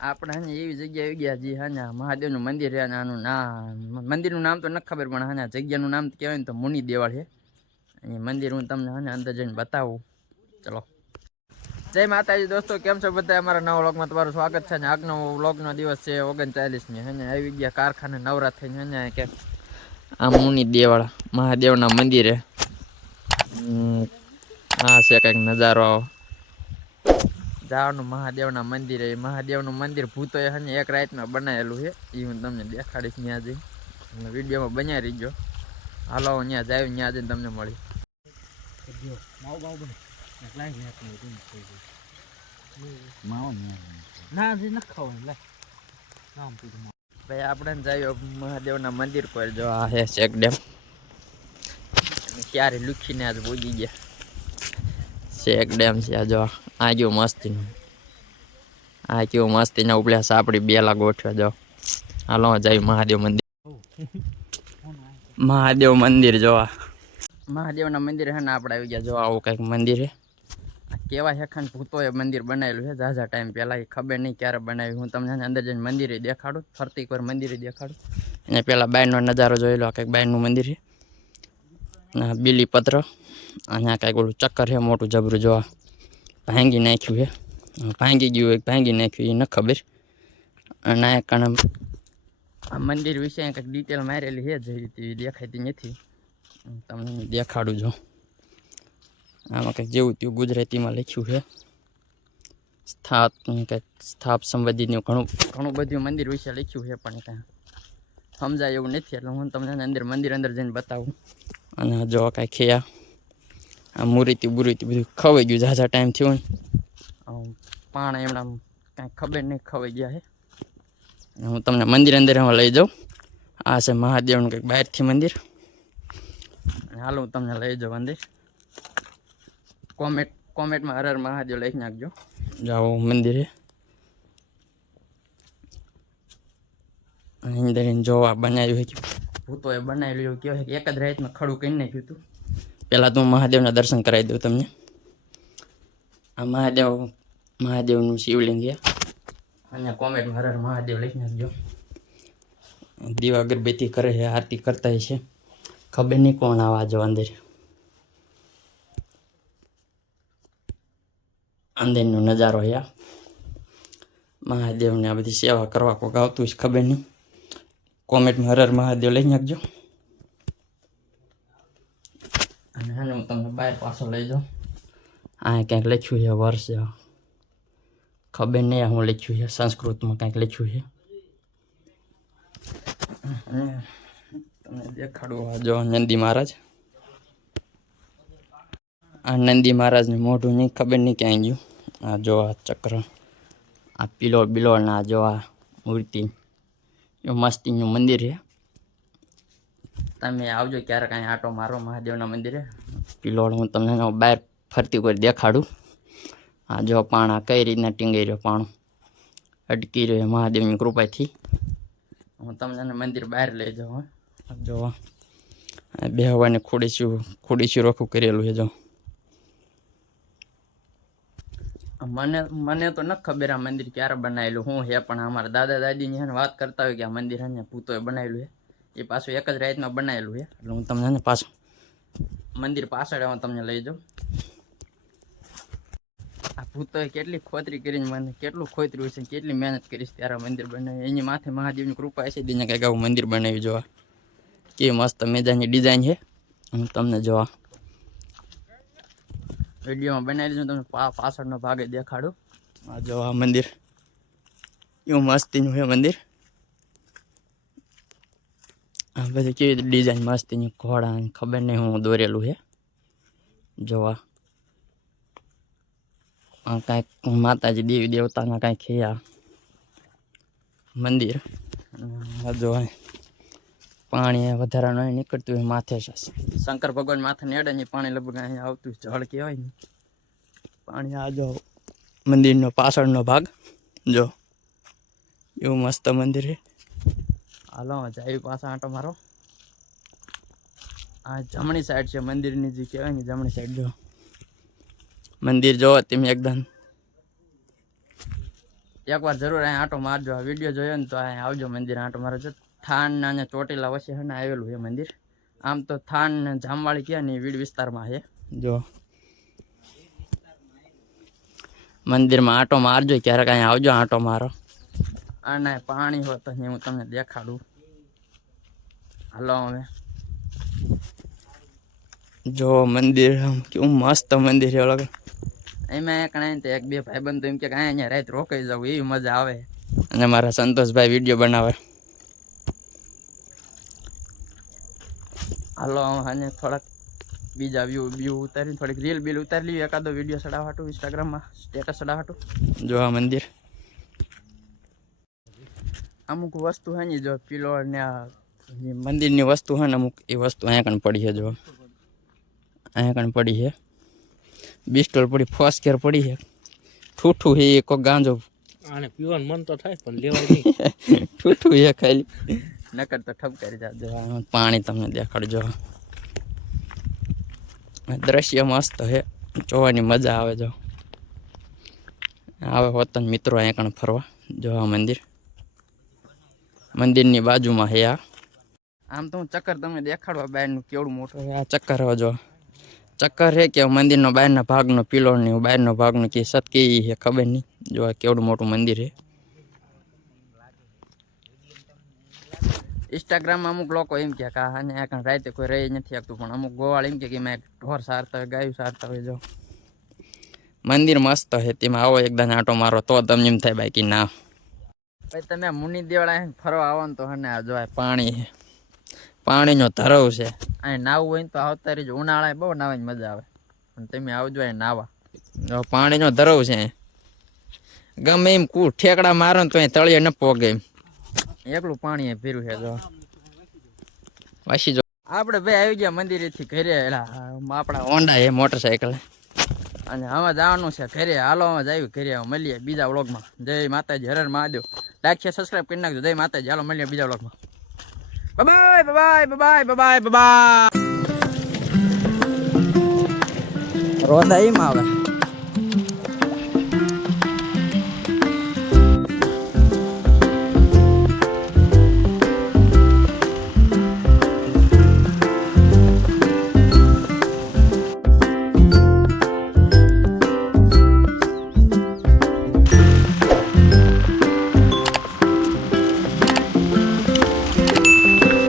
આપણે હે એવી જગ્યાએ આવી ગયા જે હા મહાદેવનું મંદિર છે અને આનું મંદિરનું નામ તો નથી ખબર પણ હા જગ્યાનું નામ કહેવાય ને તો મુનિ દેવાળ છે. એ મંદિર હું તમને હા અંદર જઈને બતાવું. ચલો જય માતાજી દોસ્તો, કેમ છો બધા? અમારા નવા વ્લોગમાં તમારું સ્વાગત છે. અને આજનો વ્લોગનો દિવસ છે 39મી. હે આવી ગયા કારખાને નવરા થઈને હે કે આ મુનિ દેવાળ મહાદેવના મંદિરે. હા છે કંઈક નજારો આવો જવાનું મહાદેવના મંદિરે. મહાદેવનું મંદિર ભૂતોએ હે એક રાતમાં બનાવેલું છે. એ હું તમને દેખાડીશ ત્યાં જઈ. વિડીયોમાં બન્યા રહીજો. હાલો ત્યાં જાય ત્યાં જઈને તમને મળી. ભાઈ આપણે જઈએ મહાદેવના મંદિર પર. જો આ હે ચેક ડેમ. ક્યારે લુખીને આજ બોલી ગયા. ચેક ડેમ છે આ જો. આ જો મસ્તી આ કેવું મસ્તી ના ઉપડ્યા સાપડી બેલા ગોઠવ્યા. જો હાલો જાય મહાદેવ મંદિર. મહાદેવ મંદિર જોવા મહાદેવના મંદિર હે ને આપણે આવી ગયા. જો આવું કંઈક મંદિર હે. કેવા હેખાન ભૂતોએ મંદિર બનાવેલું છે ઝાઝા ટાઈમ પહેલા. એ ખબર નહીં ક્યારે બનાવ્યું. હું તમને અંદર જઈને મંદિરે દેખાડું. ફરતી વાર મંદિરે દેખાડું. એને પેલા બાયનો નજારો જોઈ લો. કંઈક બાયનું મંદિર છે. બીલીપત્ર અહીંયા કંઈક ઓલું ચક્કર છે મોટું જબરું. જોવા ભાંગી નાખ્યું છે. ભાંગી ગયું હોય ભાંગી નાખ્યું એ ન ખબર. અને આ મંદિર વિશે કંઈક ડિટેલ મારેલી છે. જે રીતે દેખાતી નથી તમને દેખાડું. જો આમાં કંઈક જેવું તેવું ગુજરાતીમાં લખ્યું છે. સ્થાપ સંબંધિતનું ઘણું બધું મંદિર વિશે લખ્યું છે પણ કાંઈ સમજાય એવું નથી. એટલે હું તમને મંદિર અંદર જઈને બતાવું. અને જો કાંઈ ખીયા આ મૂર્તિ બુરીતિ બધું ખવાઈ ગયું. ઝાઝા ટાઈમ થયો ને પાણા એમણા કાંઈ ખબર નહીં ખવાઈ ગયા છે. હું તમને મંદિર અંદર એમાં લઈ જાઉં. આ છે મહાદેવનું કંઈક બહારથી મંદિર. હાલ હું તમને લઈ જાઉં અંદર. કોમેન્ટમાં હર હર મહાદેવ લખી નાખજો. જાઓ મંદિર છે. અંદર જોવા બનાવ્યું છે. ભૂતોએ બનાવેલું એવું કહેવાય કે એક જ રાતમાં ખડું કરી નાખ્યું હતું. પહેલાં તો હું મહાદેવના દર્શન કરાવી દઉં તમને. આ મહાદેવનું શિવલિંગ છે. અને કોમેન્ટમાં હર હર મહાદેવ લખી નાખજો. દીવા અગરબત્તી કરે છે. આરતી કરતા છે. ખબર નહીં કોણ આવા જો અંદર. અંદરનો નજારો છે. મહાદેવને આ બધી સેવા કરવા કોઈક આવતું છે ખબર નહીં. કોમેન્ટમાં હર હર મહાદેવ લઈ નાખજો. અને હા હું તમને બહાર પાછો લઈ જાઉં. આ ક્યાંક લખ્યું છે વર્ષ. ખબર નહીં હું લખ્યું છે. સંસ્કૃતમાં કંઈક લખ્યું છે. તમને દેખાડું. જો નંદી મહારાજ. આ નંદી મહારાજનું મોઢું નહીં ખબર નહીં ક્યાં ગયું. આ જો આ ચક્ર આ બિલોળના જો આ મૂર્તિ એ મસ્તીનું મંદિર છે. તમે આવજો ક્યારેક અહીં આટો મારો મહાદેવના મંદિરે. પિલોડ હું તમને બહાર ફરતી કોઈ દેખાડું. આ જો પાણા કઈ રીતના ટીંગાઈ રહ્યો. પાણું અટકી રહ્યો મહાદેવની કૃપાથી. હું તમને મંદિર બહાર લઈ જાઉં. જો બેહવાને ખોડીશું રખું કરેલું છે. જો મને તો ન ખબર આ મંદિર ક્યારે બનાવેલું હું હે. પણ અમારા દાદા દાદીની છે વાત કરતા હોય કે આ મંદિર છે ભૂતોએ બનાવેલું છે. એ પાછું એક જ રાતમાં બનાવેલું છે. એટલે હું તમને પાછું મંદિર પાછળ હું તમને લઈ જાઉં. આ ભૂતોએ કેટલી ખોતરી કરીને મને કેટલું ખોતર્યું છે. કેટલી મહેનત કરીશ ત્યારે મંદિર બનાવ્યું. એની માથે મહાદેવની કૃપા છે. દિને કંઈક આવું મંદિર બનાવ્યું. જોવા કેવી મસ્ત મેજાની ડિઝાઇન છે. હું તમને જોવા વિડીયોમાં બનાવી લીધું. તમને પાછળનો ભાગ દેખાડું. આ જો આ મંદિર એવું મસ્તીનું છે મંદિર. આ બધી કેવી ડિઝાઇન મસ્તીની ઘોડા ખબર નહીં હું દોરેલું છે. જોવા કાંઈક માતાજી દેવી દેવતાના કાંઈક છે આ મંદિર. જો પાણી વધારાનું નીકળતું હોય માથે. શંકર ભગવાન માથે નેડે ને પાણી લગભગ અહીંયા આવતું જળ કહેવાય ને પાણી. આ જો મંદિરનો પાછળનો ભાગ જો એવું મસ્ત મંદિર છે. હાલો જાય પાછા આંટો મારો. આ જમણી સાઈડ છે મંદિરની જે કહેવાય ને જમણી સાઈડ. જો મંદિર જોવો તમે એકદમ એકવાર જરૂર અહીંયા આંટો મારજો. આ વિડીયો જોયો ને તો અહીંયા આવજો મંદિર આંટો મારજો. થાન ને અહીંયા ચોટીલા વચ્ચે છે ને આવેલું છે મંદિર. આમ તો થાન ને જામવાળી ક્યાં ને વીડ વિસ્તારમાં છે. જો મંદિરમાં આંટો મારજો, ક્યારેક અહીંયા આવજો આંટો મારો. અને પાણી હોય તો હું તમને દેખાડું. હાલો હવે જો મંદિર કેવું મસ્ત મંદિર છે. ઓળખ એમાં એક બે ભાઈબંધ તો એમ કે અહીંયા રાત રોકાઈ જવું, એવી મજા આવે. અને મારા સંતોષભાઈ વિડીયો બનાવે. હાલો અને થોડાક બીજા વ્યૂ ઉતારી થોડીક રીલ બીલ ઉતારી લઈએ, એકાદો વિડીયો ચડાવવાટું ઇન્સ્ટાગ્રામમાં સ્ટેટસ ચડાવવાટું. જો આ મંદિર અમુક વસ્તુ છે ને જો પિલોર ને મંદિરની વસ્તુ છે ને અમુક એ વસ્તુ અહીંયા કણ પડી છે. જો અહીંયા કણ પડી છે બિસ્ટોલ પડી, ફોસ્કેર પડી છે, ઠૂઠું છે એક ગાંજો. આને પીવાનું મન તો થાય પણ લેવાય નહીં. ઠૂઠું છે ખાલી, નકર તો ઠપકારી જાજો. પાણી તમને દેખાડજો. દ્રશ્ય મસ્ત છે, જોવાની મજા આવે. જો આવે હોતન મિત્રો અહીંયા કણ ફરવા. જો આ મંદિરની બાજુમાં છે આ. આમ તો હું ચક્કર તમને દેખાડવા બહારનું કેવડું મોટું છે આ ચક્કર. જો ચક્કર છે કે મંદિરનો બહારના ભાગનો પિલોર ની બહારનો ભાગનો કે સતકી છે ખબર નહીં. જો આ કેવડું મોટું મંદિર છે. ઇન્સ્ટાગ્રામમાં અમુક લોકો એમ કે આ કાં રાતે કોઈ રહી નથી શકતું, પણ અમુક ગોવાળ એમ કે મેં ઢોર સારતા હોય, ગાયું સારતા હોય. જો મંદિર મસ્ત છે, તેમાં આવો એકદમ આંટો મારો તો તમને એમ થાય બાકી ના. ભાઈ તમે મુનિ દેવળા ફરવા આવો ને તો હને આ જોવાય પાણી છે, પાણીનો ધરવ છે. અહીં નાવું હોય ને તો આવતા રહીજો. ઉનાળા બહુ નાવાની મજા આવે, પણ તમે આવજો અહીં નાવા. પાણીનો ધરવ છે, ગમે એમ ઠેકડા મારો ને તો અહીં તળિયે ન પોગે એમ, એકલું પાણી ભીરું છે. જો વાસી જો આપણે ભાઈ આવી ગયા મંદિરેથી ઘરે. આપણા હોન્ડા છે મોટરસાઇકલ, અને આમાં જવાનું છે ઘરે. હાલો આમાં જ આવ્યું ઘરે. મળીએ બીજા વ્લોગમાં. જય માતાજી, હર હર મહાદેવ. લાઈક છે, સબસ્ક્રાઈબ કરી નાખજો. જય માતાજી. હાલો મળીએ બીજા વ્લોગમાં. Bye bye bye bye bye bye. રોંદા એમ આવે.